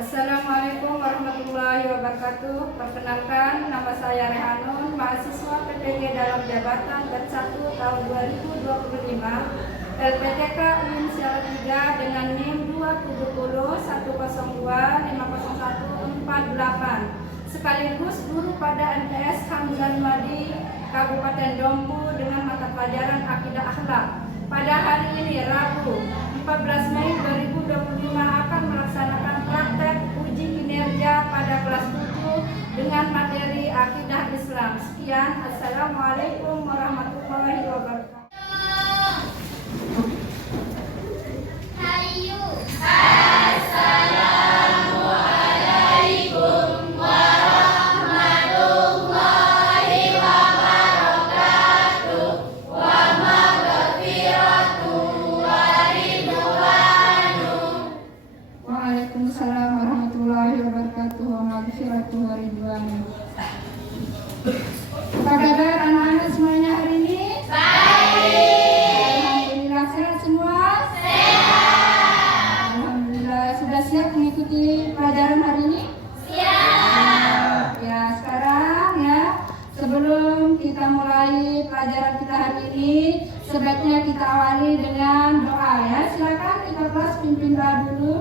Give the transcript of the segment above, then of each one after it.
Assalamualaikum warahmatullahi wabarakatuh. Perkenalkan, nama saya Rehanun, mahasiswa PPG dalam jabatan BET 1 tahun 2025, LPTK UIN Siaran 3 dengan NIM 27010250148, sekaligus guru pada MTS Hamzan Madi Kabupaten Dompu dengan mata pelajaran Akidah Akhlak. Pada hari ini Rabu 14 Mei 2025 akan melaksanakan praktek uji kinerja pada kelas 7 dengan materi Akidah Islam. Sekian, Assalamualaikum warahmatullahi wabarakatuh. Waalaikumsalam warahmatullahi wabarakatuh. Wabarakatuh waridwanu. Apa kabar anak-anak semuanya hari ini? Baik. Alhamdulillah, sehat semua? Sehat. Alhamdulillah, sudah siap mengikuti pelajaran hari ini? Siap. Ya, sekarang ya, sebelum kita mulai pelajaran kita hari ini, sebaiknya kita awali dengan doa ya. Silakan Ibu kelas pimpin doa dulu.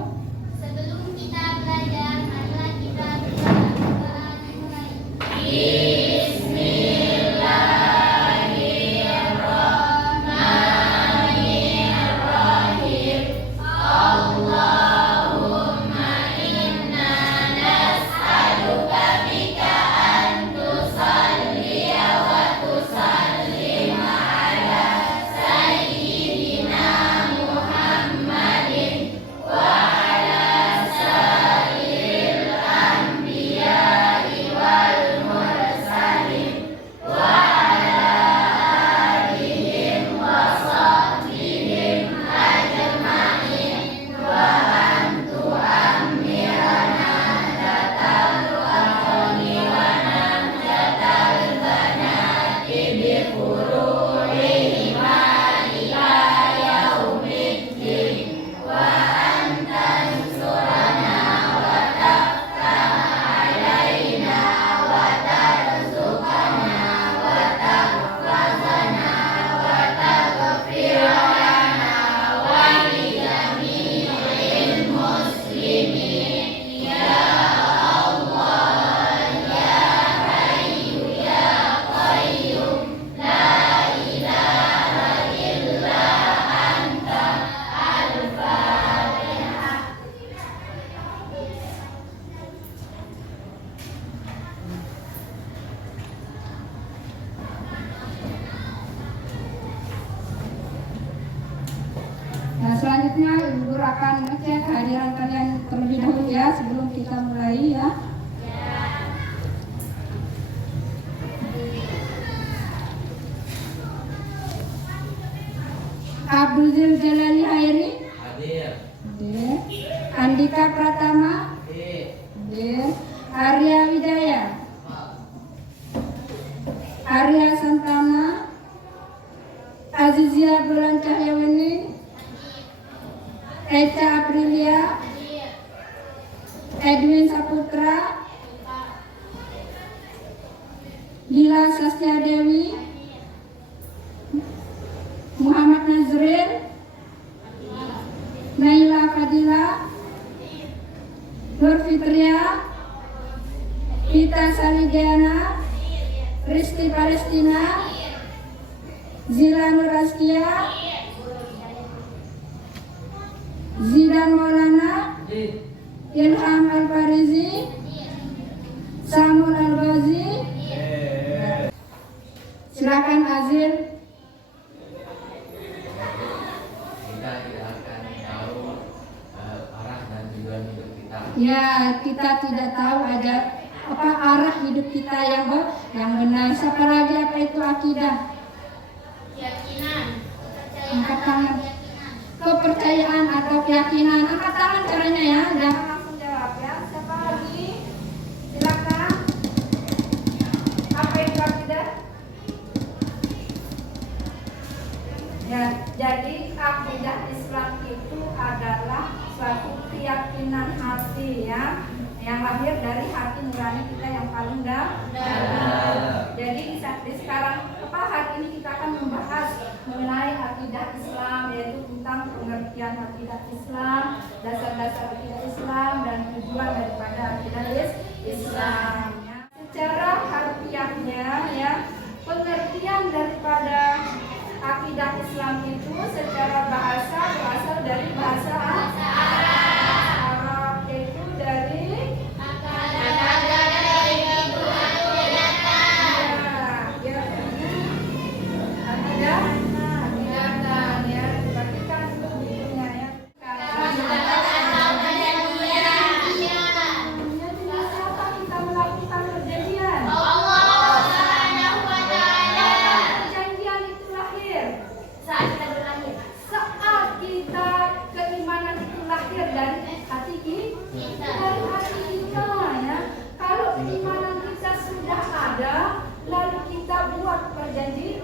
Nah, selanjutnya Ibu Guru akan ngecek kehadiran kalian terlebih dahulu ya sebelum kita mulai ya. Abdul Jalali Hairi hadir. Andika Pratama hadir. Arya Wijaya, Arya Santana, Azizia Bulan Cahyawani, Eca Aprilia, Edwin Saputra, Lila Sastia Dewi, Muhammad Nazril, Naila Fadila, Nur Fitria, Vita Salidiana, Risti Palestina, Zila Nur Askia, Zidan Maulana, Ilham Al-Farizi, Samuel Al-Ghazi. Silakan Azil. Kita tidak akan tahu arah dan tujuan hidup kita. Ya, kita tidak tahu ada apa arah hidup kita yang benar. Siapa lagi apa itu akidah? Keyakinan. Angkat tangan. Kepercayaan atau keyakinan. Angkat tangan caranya ya. Jangan langsung jawab ya. Siapa lagi? Silakan. Apa itu akidah? Ya, jadi akidah Islam itu adalah suatu keyakinan hati hati ya, yang lahir dari hati nurani kita yang paling dalam. Jadi di sekarang hari ini kita akan membahas mengenai akidah Islam, yaitu tentang pengertian akidah Islam, dasar-dasar akidah Islam, dan tujuan daripada akidah Islam. Secara harfiahnya ya, pengertian daripada akidah Islam itu secara bahasa berasal dari bahasa Arab, yaitu dari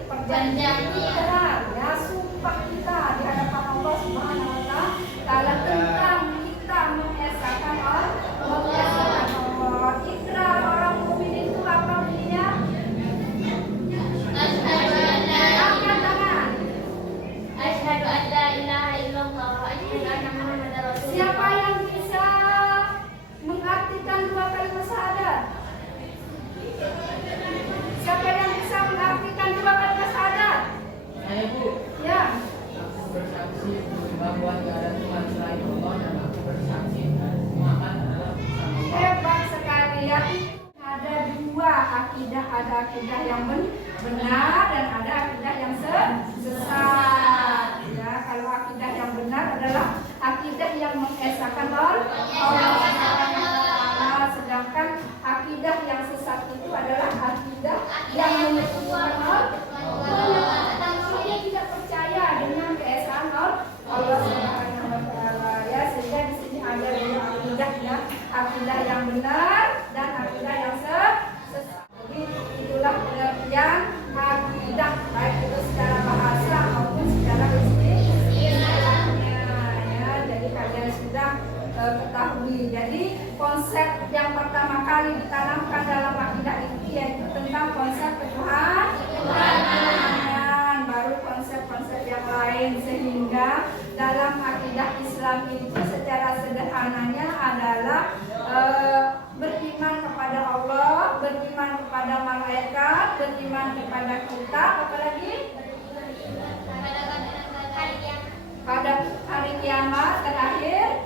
perjanjian ya, sumpah kita di hadapan Allah Subhanahu wa Ta'ala tentang kita mengesahkan Allah. Ikrar orang mukmin itu apa bunyinya? Asyhadu an la ilaha illallah wa asyhadu anna Muhammadar Rasulullah. Siapa yang bisa mengartikan dua kalimat syahadat? Siapa yang bisa mengartikan dua kalimat syahadat? Saya, Bu. Ya. Aku bersaksi bahwa tidak ada Tuhan selain Allah, dan aku bersaksi Muhammad adalah utusan Allah. Hebat sekali ya. Ada dua akidah, ada akidah yang benar dan ada akidah yang sesat. Ya, kalau akidah yang benar adalah akidah yang mengesahkan Allah Subhanahu wa Ta'ala, sedangkan akidah yang sesat itu adalah akidah yang menyekutukan Allah. Dia tidak percaya dengan keesaan Allah Subhanahu wa Ta'ala. Ya, sehingga di sini ada dua akidah ya, akidah yang benar dan akidah yang sesat. Jadi itulah pengertian akidah, baik itu secara bahasa maupun secara istilahnya ya. Jadi kalian sudah ketahui. Jadi konsep yang pertama kali ditanamkan dalam akidah itu yaitu tentang konsep ketuhanan, baru konsep-konsep yang lain, sehingga dalam akidah Islam itu secara sederhananya adalah beriman kepada Allah, beriman kepada malaikat, beriman kepada kita, apalagi pada hari kiamat terakhir,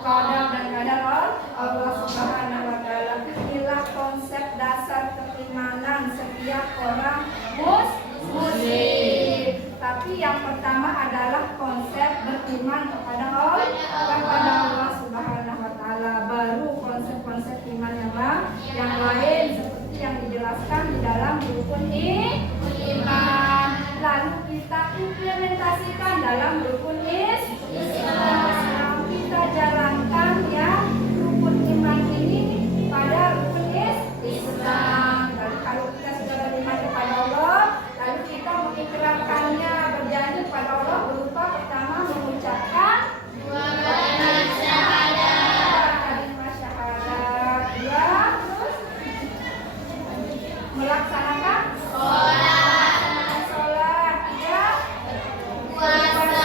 qadar dan qadar Allah Subhanahu wa Ta'ala. Inilah konsep dasar keimanan setiap orang muslim. Tapi yang pertama adalah konsep beriman kepada Allah Subhanahu wa Ta'ala. Baru konsep-konsep iman yang lain seperti yang dijelaskan di dalam rukun iman. Lalu kita implementasikan dalam rukun Islam. Kita jalankan ya rukun iman ini pada rukun Islam. Lalu kalau kita sudah beriman kepada Allah, lalu kita mengikrarkannya, berjanji kepada Allah berupa pertama mengucapkan dua kalimat syahadat, dua terus melaksanakan sholat, tiga puasa,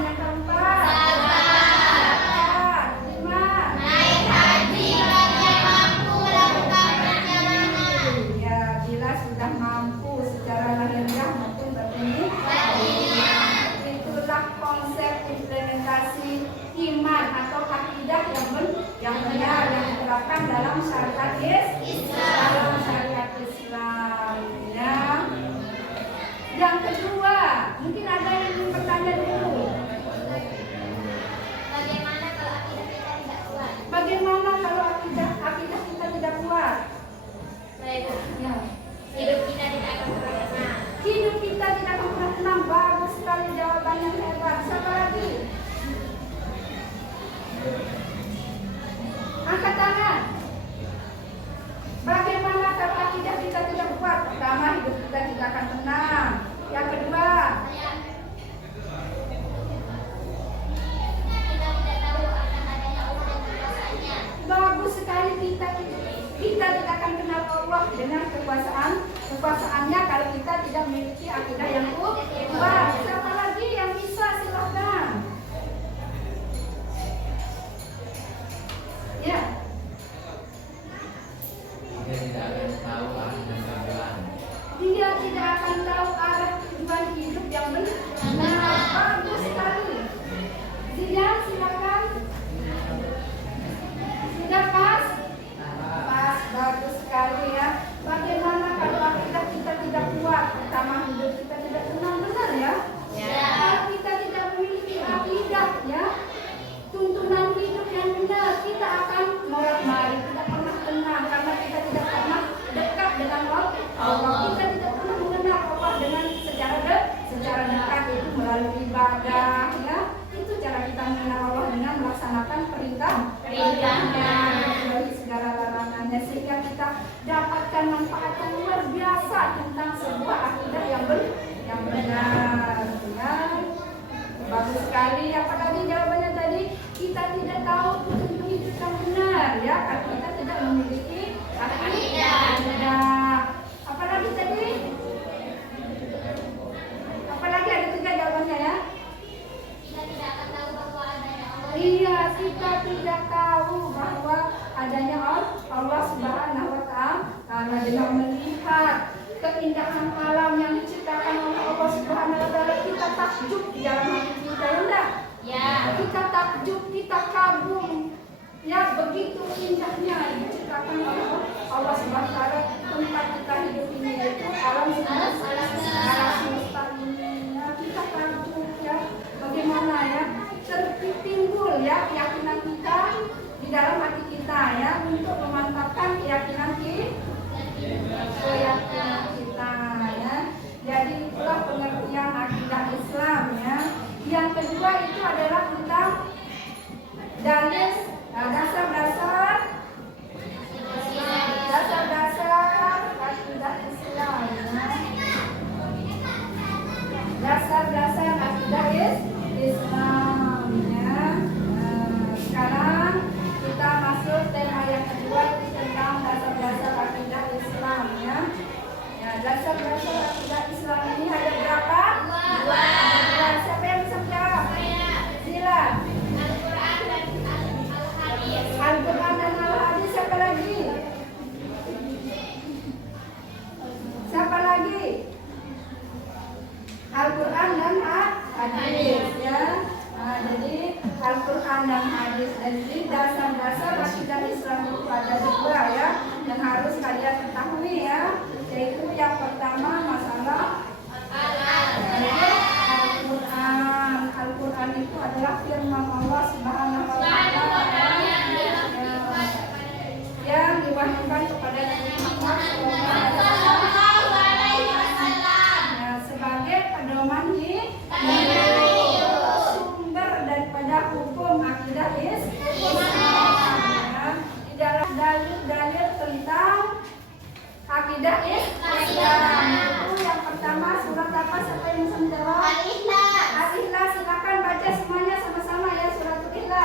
yang keempat zakat, lima Naik haji bagi yang mampu melakukan perjalanan. ya bila sudah mampu secara lahiriah maupun batin. Itulah konsep implementasi iman atau akidah yang benar yang diterapkan dalam syariat Islam. Ya. Yang kedua, mungkin ada yang ingin bertanya dulu. Bagaimana kalau akidah kita tidak kuat? Bagaimana kalau akidah kita tidak kuat? Baik, Bu. Ya. Hidup kita tidak akan pernah tenang. Hidup kita tidak akan pernah tenang. Bagus sekali jawabannya, hebat. Siapa lagi? Angkat tangan. dengan kekuasaannya kalau kita tidak memiliki akidah yang kuat. Siapa lagi yang bisa? Silahkan. Ya. Dia tidak akan tahu arah dan tujuan. Dia tidak akan tahu arah tujuan hidup yang benar. Bagus sekali. Zidan, silakan. Sudah pas? Pas, bagus sekali ya. Bagaimana kalau akidah kita tidak kuat? Pertama, hidup kita tidak tenang, benar ya? Kalau kita tidak memiliki akidah ya, tuntunan hidup yang benar, kita akan morat-marit, tidak pernah tenang karena kita tidak pernah dekat dengan Allah. Kita tidak pernah mengenal Allah dengan secara dekat, itu melalui ibadah ya. Itu cara kita mengenal Allah dengan melaksanakan perintahnya, menjauhi segala larangannya, sehingga kita dapatkan manfaat yang luar biasa tentang sebuah akidah yang benar ya. Bagus sekali. Apalagi jawabannya tadi, kita tidak tahu petunjuk hidup yang benar ya, karena kita tidak memiliki akidah. Apalagi tadi? Apalagi ada 3 jawabannya ya. Kita tidak akan tahu bahwa adanya Allah. Iya, kita tidak tahu bahwa adanya Allah Subhanahu wa Ta'ala. Dengan melihat keindahan alam yang diciptakan oleh Allah Subhanahu wa Ta'ala, kita takjub di dalam hati kita ya enggak? Ya. Kita takjub, kita kagum ya, begitu indahnya diciptakan oleh Allah Subhanahu wa Ta'ala tempat kita hidup ini, yaitu alam semesta ini ya. Kita kagum ya, bagaimana ya tertimbul ya keyakinan kita di dalam hati kita ya, untuk memantapkan keyakinan kita ya. Jadi itulah pengertian akidah Islam ya. Yang kedua itu adalah tentang dalil, dasar-dasar akidah Islam ya. Dasar-dasar akidah Islam ya. Sekarang kita masuk tema yang kedua, tentang dasar-dasar akidah Islam ya. Dasar-dasar akidah Islam ini ada berapa? 2. Siapa yang bisa jawab? Sila. Al-Quran dan Al-Hadis. Al-Quran dan Al-Hadis. Siapa lagi? Siapa lagi? Al-Quran dan Hadis ya. Jadi Al-Quran dan Hadis. Jadi dasar-dasar akidah Islam itu ada 2 ya, yang harus kalian ketahui ya. Yaitu yang pertama masalah Al-Quran. Al-Quran itu adalah firman Allah Subhanahu wa Ta'ala yang diwahyukan kepada Nabi Muhammad SAW sebagai pedoman hidup, sumber daripada hukum akidah Islam. Di dalam dalil-dalil tentang akidah Islam itu yang pertama surat apa? Siapa yang bisa menjawab? Al-Ikhlas. Al-Ikhlas. Silakan baca semuanya sama-sama ya, surat Al-Ikhlas.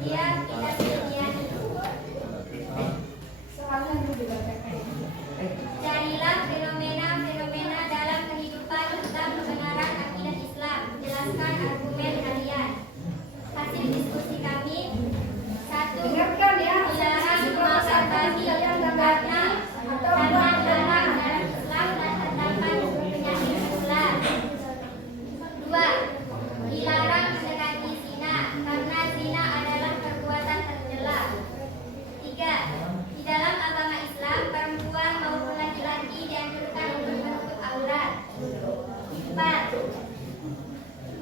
setiap kita duniani. Soalnya itu juga terkait. Carilah fenomena-fenomena dalam kehidupan tentang kebenaran akidah Islam. Jelaskan argumen kalian. Hasil diskusi kami: 1. Dengarkan ya. Dilarang memakan babi karena dilarang dalam Islam dan terdapat penyakit menular. 2. Dilarang mendekati zina karena zina adalah perbuatan tercela. 3. Di dalam agama Islam, perempuan maupun laki-laki dianjurkan untuk menutup aurat. 4.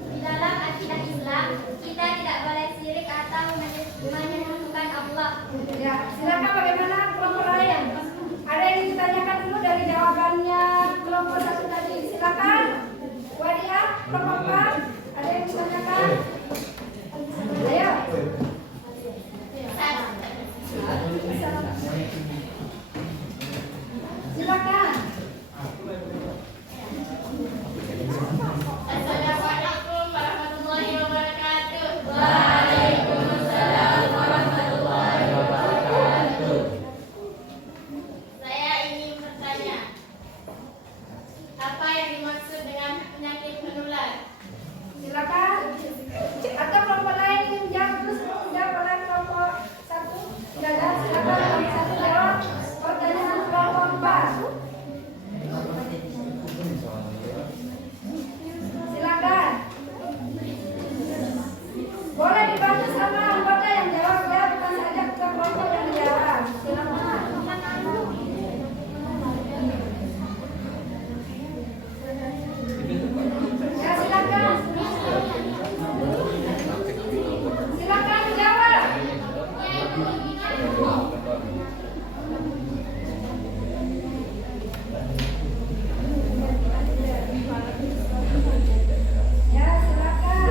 Di dalam akidah Islam, kita tidak boleh syirik atau menyekutukan Allah. Ya, silakan bagaimana kelompok lain? Ada yang ditanyakan dulu dari jawabannya kelompok satu tadi. Silakan. Wadia, kelompok 4. Ada yang ditanyakan? Ayo. Silakan. Assalamualaikum warahmatullahi wabarakatuh. Saya ingin bertanya, apa yang dimaksud dengan penyakit menular? Silakan. Atau kelompok lain ingin menjawab terus dijawab oleh kelompok 1. Tidak ada. Silakan kelompok 1 jawab pertanyaan kelompok 4. Silakan. Boleh dibantu sama anggota yang jawab ya, bukan saja ketua kelompok yang menjawab. Silakan. Ya, silakan. Silakan dijawab. Ya, silakan.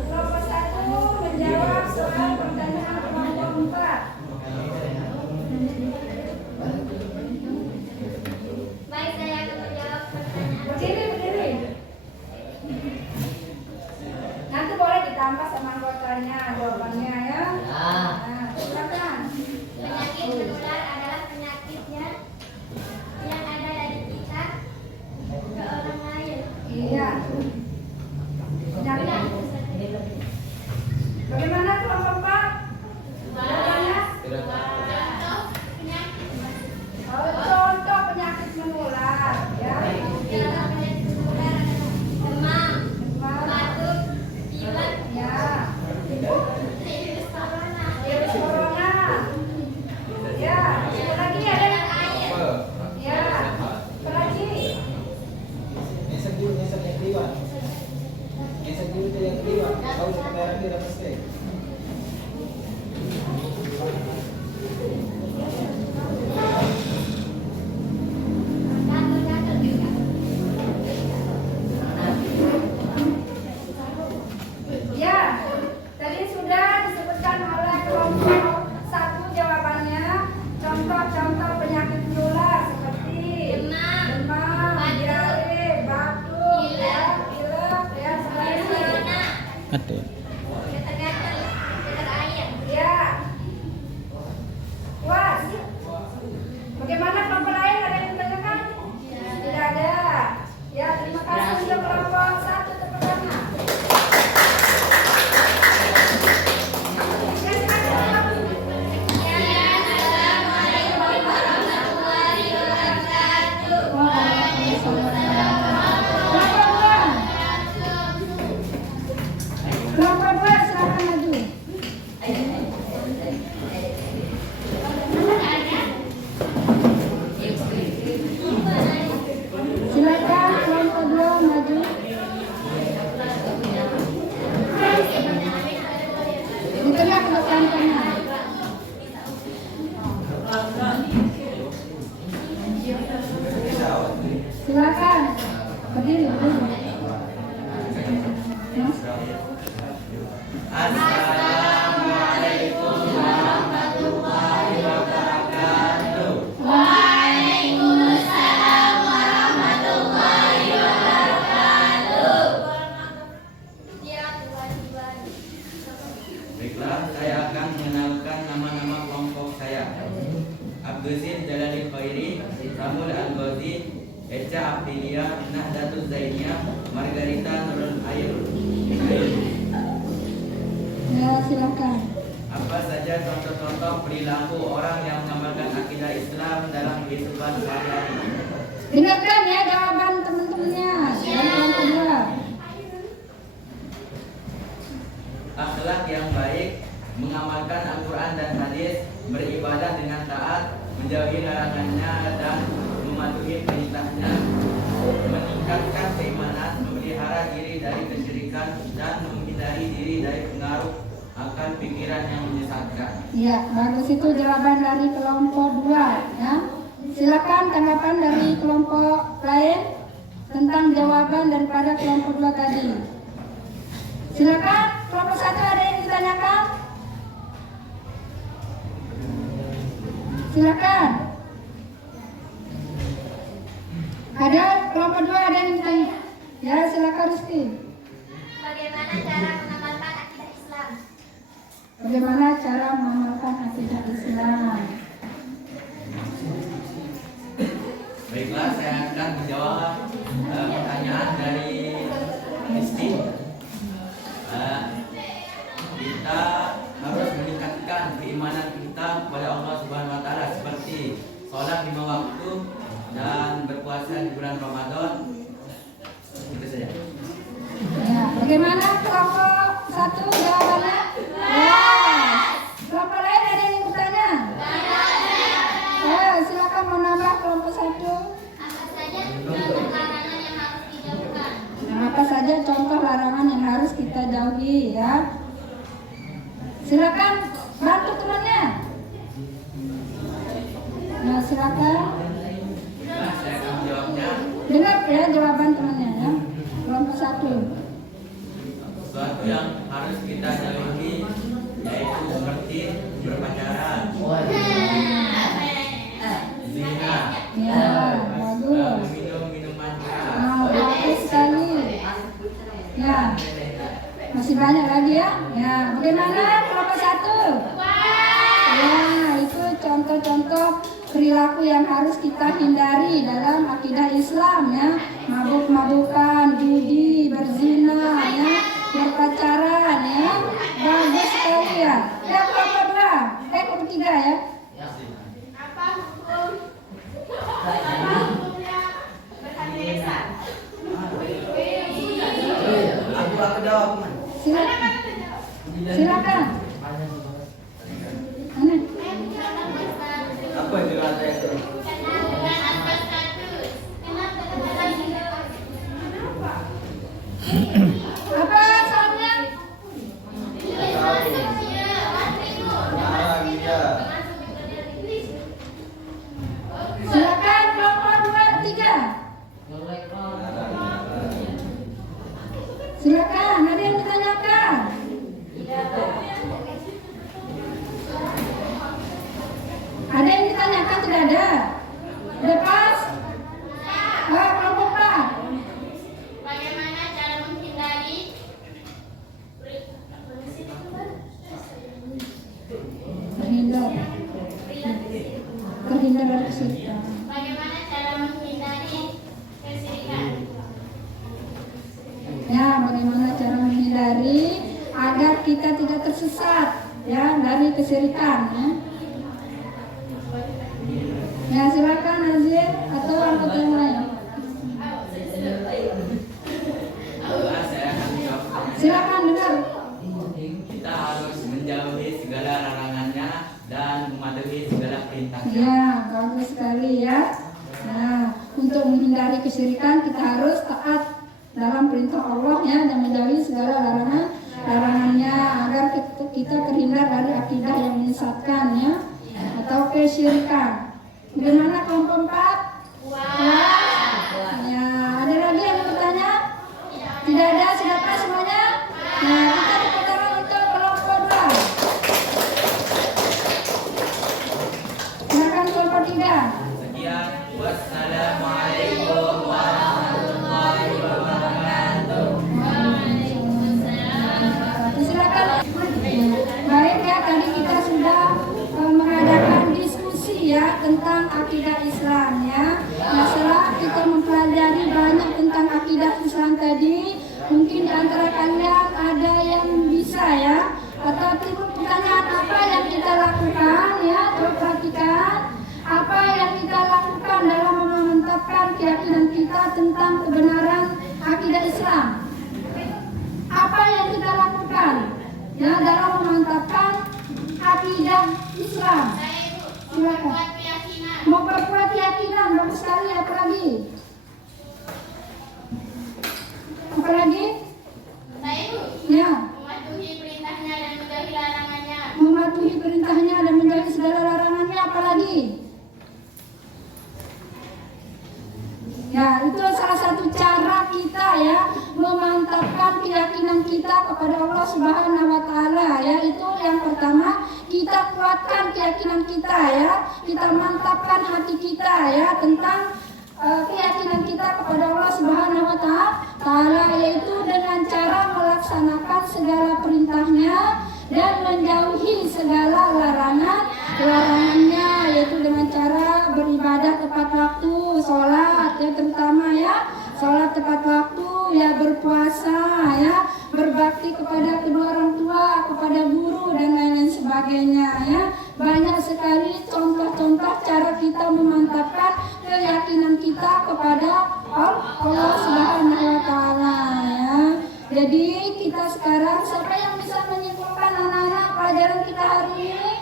Kelompok 1 menjawab soal pertanyaan kelompok 4. Baik, saya akan menjawab pertanyaan. Berdiri. Nanti boleh ditambah sama anggotanya jawabannya ya. Nah, silakan. Penyakit menular adalah penyakitnya yang ada dari kita ke orang lain. Iya. Penyakit. Bagaimana kelompok 4? Jawabannya? Contoh penyakit. Contoh penyakit menular ya. Contoh penyakit menular adalah demam, batuk, pilek, Ya. virus corona, Virus corona. Ya. Satu lagi ada yang air. ya. Satu lagi. Esok yang kedua. Esok itu yang kedua. Kau sudah bayar dia pasti. Gatal-gatal juga. Ya. Tadi sudah disebutkan oleh kelompok 1 jawabannya. Contoh-contoh penyakit menular seperti Demam, batuk, diare, batuk, pilek, ya, pilek, ya, virus selain corona, Betul. gatal-gatal, gatal air. ya. Puas. Bagaimana kelompok lain ada yang ditanyakan? Tidak ada. Ya, terima kasih untuk kelompok 1 tepuk tangan. Ya, silakan. Assalamualaikum warahmatullahi wabarakatuh. Kelompok Abduzin Jalalil Khairi, Ramul Al-Ghazi, Echa Abdilia, Nahdlatul Zainiyah, Margarita Nurul Ayul. Ya, silakan. Apa saja contoh-contoh perilaku orang yang mengamalkan akidah Islam dalam kehidupan sehari-hari? Dengarkan ya jawaban teman-temannya. Jawaban kedua. Akhlak yang baik, mengamalkan Al-Quran dan hadis, beribadah dengan taat, menjauhi larangannya dan mematuhi perintahnya, meningkatkan keimanan, memelihara diri dari kesyirikan dan menghindari diri dari pengaruh akan pikiran yang menyesatkan. Ya, bagus, itu jawaban dari kelompok 2 ya. Silakan tanggapan dari kelompok lain tentang jawaban daripada kelompok 2 tadi. Silakan kelompok 1, ada yang ditanyakan? Silakan. Ada kelompok 2 ada yang ditanya? Ya, silakan Rizky. Bagaimana cara mengamalkan akidah Islam? Bagaimana cara mengamalkan akidah Islam? Baiklah, saya akan menjawab pertanyaan dari Rizky. Kita harus meningkatkan keimanan kita kepada Allah Subhanahu Wa Taala seperti sholat 5 waktu dan berpuasa di bulan Ramadan. Itu saja. Ya, bagaimana kelompok 1 jawabannya? Ya. Kelompok lain ada yang bertanya? Ya, silakan menambah kelompok 1. Apa saja contoh larangan yang harus dijauhkan? Nah, apa saja contoh larangan yang harus kita jauhi ya? Silakan bantu temannya. Nah, silakan. Nah, saya akan menjawabnya. Dengar ya jawaban temannya ya. Kelompok 1. Sesuatu yang harus kita jauhi yaitu seperti berpacaran, zina, Ya, bagus. meminum minuman keras. Nah, bagus sekali. Ya, masih banyak lagi ya. Ya, bagaimana kelompok 1? Ya, itu contoh-contoh perilaku yang harus kita hindari dalam akidah Islam ya. Mabuk-mabukan, judi, berzina ya, berpacaran ya. Bagus sekali ya. Ya, kelompok 2. Kelompok 3 ya. Apa hukumnya berhati lisan? Aku jawab. Silakan. Silakan. Mana? Apa yang dirasa itu? Apa soalnya? Silakan kelompok 2, 3. Silakan, ada yang ditanyakan? Ada yang ditanyakan? Tidak ada. Lepas? Kelompok 4. Bagaimana cara menghindari Terhindar dari kesyirikan. Bagaimana cara menghindari kesyirikan? Ya, bagaimana cara menghindari agar kita tidak tersesat ya dari kesyirikan ya. Ya, silakan Nazir atau anggota yang lain. Saya akan menjawab. Silakan dengar. Kita harus menjauhi segala larangannya dan mematuhi segala perintahnya. Ya, bagus sekali ya. Nah, untuk menghindari kesyirikan kita harus taat dalam perintah Allah ya dan menjauhi segala larangannya agar kita terhindar dari akidah yang menyesatkan ya atau kesyirikan. Bagaimana kelompok 4? Ya, ada lagi yang bertanya? Tidak ada, silakan semuanya. Nah, kita tepuk tangan untuk kelompok 2. Silakan kelompok 3. Sekian, wassalamualaikum warahmatullahi wabarakatuh. Silakan. Baik ya, tadi kita sudah mengadakan diskusi ya tentang akidah Islam ya. Nah, setelah kita mempelajari banyak tentang akidah Islam tadi, mungkin di antara kalian ada yang bisa ya, atau timbul pertanyaan apa yang kita lakukan ya. Coba perhatikan apa yang kita lakukan dalam memantapkan keyakinan kita tentang kebenaran akidah Islam. Apa yang kita lakukan ya dalam memantapkan akidah Islam? Silakan. Memperkuat keyakinan, bagus sekali. Apa lagi? Apa lagi? Ya. Mematuhi perintahnya dan menjauhi larangannya. Mematuhi perintahnya dan menjauhi segala larangannya. Apa lagi? Ya, itu salah satu cara kita ya memantapkan keyakinan kita kepada Allah Subhanahu wa taala ya. Itu yang pertama, kita kuatkan keyakinan kita ya. Kita mantapkan hati kita ya tentang keyakinan kita kepada Allah Subhanahu wa taala, yaitu dengan cara melaksanakan segala perintahnya dan menjauhi segala larangannya, yaitu dengan cara beribadah tepat waktu, sholat ya terutama ya, sholat tepat waktu ya, berpuasa ya, berbakti kepada kedua orang tua, kepada guru dan lain-lain sebagainya ya. Banyak sekali contoh-contoh cara kita memantapkan keyakinan kita kepada Allah Subhanahu wa taala ya. Jadi kita sekarang, siapa yang bisa menyimpulkan anak-anak pelajaran kita hari ini?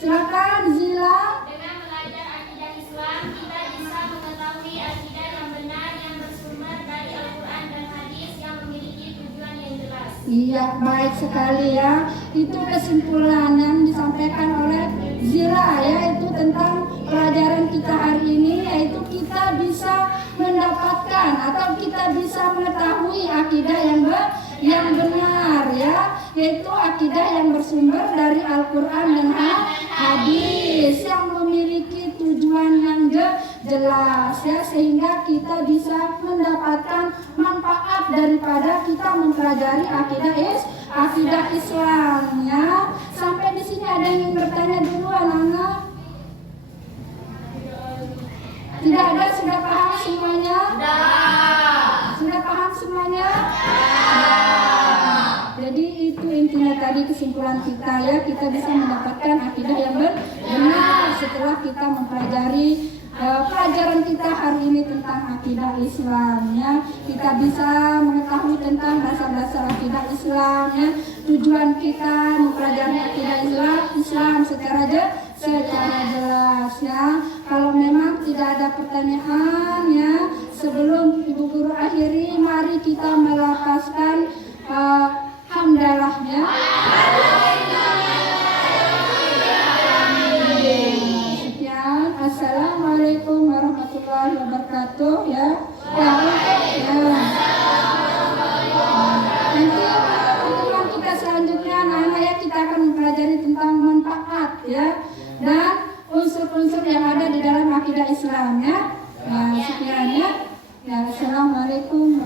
Silakan Zila. Dengan belajar akidah Islam, kita bisa mengetahui akidah yang benar yang bersumber dari Al-Quran dan hadis yang memiliki tujuan yang jelas. Iya, baik sekali ya. Itu kesimpulan yang disampaikan oleh Zila ya, itu tentang pelajaran kita hari ini, yaitu kita bisa mendapatkan atau kita bisa mengetahui akidah yang benar ya, yaitu akidah yang bersumber dari Al-Quran dan hadis yang memiliki tujuan yang jelas ya, sehingga kita bisa mendapatkan manfaat daripada kita mempelajari akidah Islam ya. Sampai di sini ada yang bertanya dulu anak-anak? Tidak ada, sudah paham semuanya? Sudah paham semuanya? Jadi itu intinya tadi kesimpulan kita ya, kita bisa mendapatkan akidah yang benar setelah kita mempelajari pelajaran kita hari ini tentang akidah Islam ya. Kita bisa mengetahui tentang dasar-dasar akidah Islam ya, tujuan kita mempelajari akidah Islam secara jelas ya. Kalau memang tidak ada pertanyaan ya, sebelum Ibu Guru akhiri, mari kita melafazkan hamdalah ya. Sekian, assalamualaikum warahmatullahi wabarakatuh ya. Nanti pertemuan kita selanjutnya anak-anak ya, kita akan mempelajari tentang manfaat ya dan unsur-unsur yang ada di dalam akidah Islam ya. Sekian ya. Assalamualaikum.